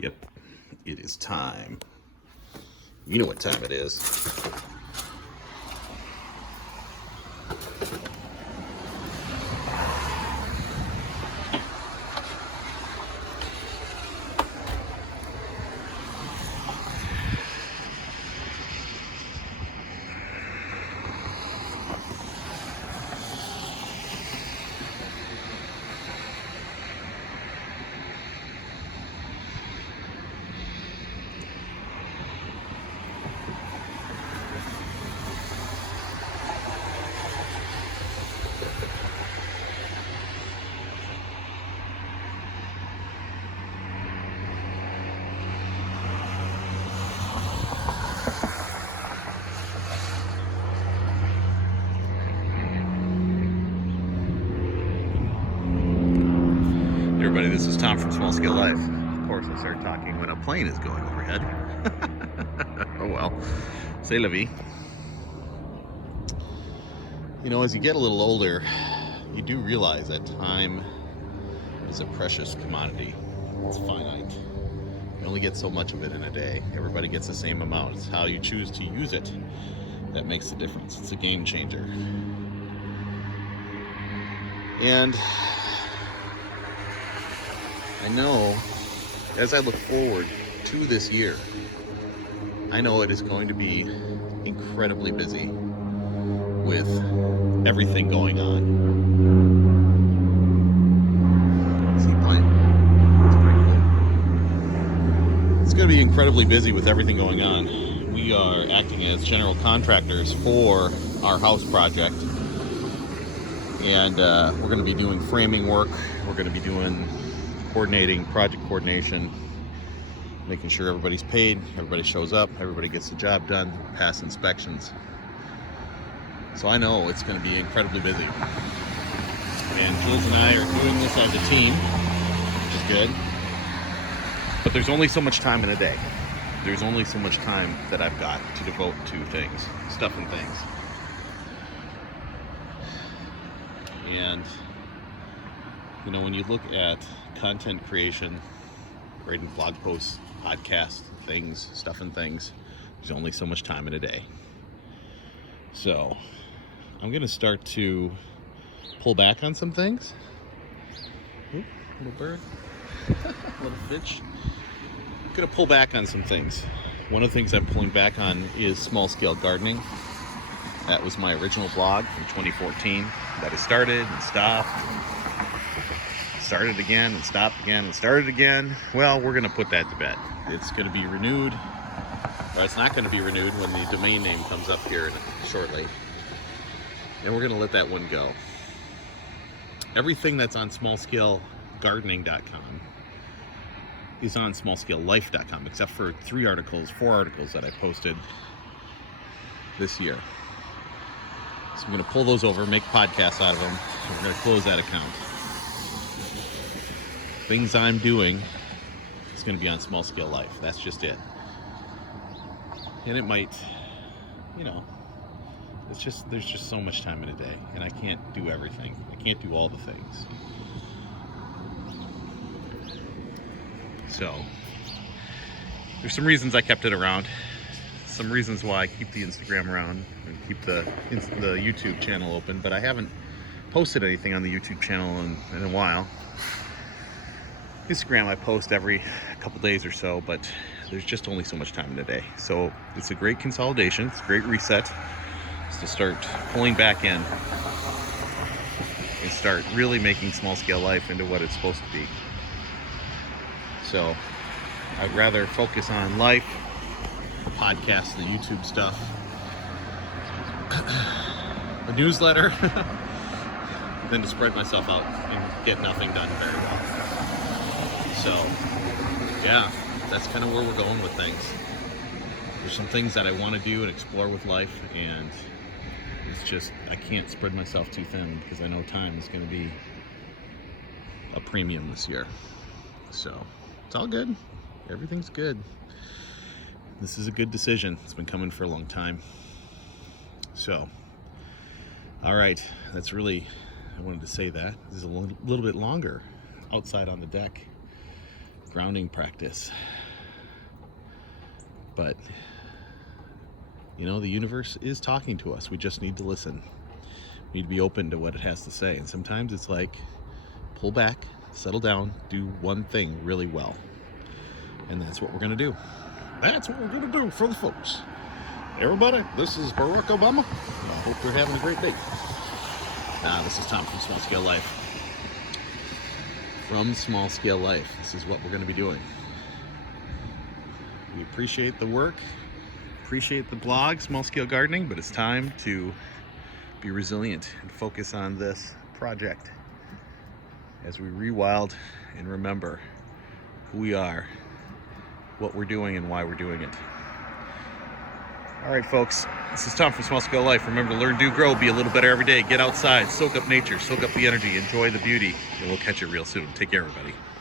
Yep, it is time. You know what time it is. Everybody, this is Tom from Small Scale Life. Of course, I start talking when a plane is going overhead. Oh well, c'est la vie. You know, as you get a little older, you do realize that time is a precious commodity. It's finite. You only get so much of it in a day. Everybody gets the same amount. It's how you choose to use it that makes the difference. It's a game changer. And I know, as I look forward to this year, I know it is going to be incredibly busy with everything going on. Seaplane. It's pretty cool. It's going to be incredibly busy with everything going on. We are acting as general contractors for our house project. And we're going to be doing framing work. We're going to be doing coordinating, project coordination, making sure everybody's paid, everybody shows up, everybody gets the job done, pass inspections. So I know it's going to be incredibly busy. And Jules and I are doing this as a team, which is good. But there's only so much time in a day. There's only so much time that I've got to devote to things, stuff and things. And you know, when you look at content creation, writing blog posts, podcasts, things, stuff and things, there's only so much time in a day. So I'm going to start to pull back on some things. Oop, little bird, little fish. I'm going to pull back on some things. One of the things I'm pulling back on is small scale gardening. That was my original blog from 2014 that I started and stopped. Started again and stopped again and started again. Well, we're going to put that to bed. It's going to be renewed, or it's not going to be renewed when the domain name comes up here shortly. And we're going to let that one go. Everything that's on smallscalegardening.com is on smallscalelife.com, except for 4 articles that I posted this year. So I'm going to pull those over, make podcasts out of them, and we're going to close that account. Things I'm doing is going to be on Small Scale Life. That's just it. And it might, you know, there's just so much time in a day, and I can't do everything. I can't do all the things. So there's some reasons I kept it around. Some reasons why I keep the Instagram around and keep the YouTube channel open, but I haven't posted anything on the YouTube channel in a while. Instagram I post every couple days or so, but there's just only so much time in a day. So it's a great consolidation, it's a great reset. It's to start pulling back in and start really making Small Scale Life into what it's supposed to be. So I'd rather focus on life, the podcast, the YouTube stuff, the newsletter, than to spread myself out and get nothing done very well. So, yeah, that's kind of where we're going with things. There's some things that I want to do and explore with life, and it's just, I can't spread myself too thin because I know time is going to be a premium this year. So, it's all good. Everything's good. This is a good decision. It's been coming for a long time. So, all right, that's really, I wanted to say that. This is a little bit longer outside on the deck grounding practice. But, you know, the universe is talking to us. We just need to listen. We need to be open to what it has to say. And sometimes it's like, pull back, settle down, do one thing really well. And that's what we're going to do. That's what we're going to do for the folks. Everybody, this is Barack Obama. I hope you're having a great day. This is Tom from Small Scale Life. From Small Scale Life, this is what we're going to be doing. We appreciate the work, appreciate the blog, Small Scale Gardening, but it's time to be resilient and focus on this project as we rewild and remember who we are, what we're doing, and why we're doing it. All right, folks, this is Tom from Small Scale Life. Remember to learn, do, grow, be a little better every day. Get outside, soak up nature, soak up the energy, enjoy the beauty, and we'll catch you real soon. Take care, everybody.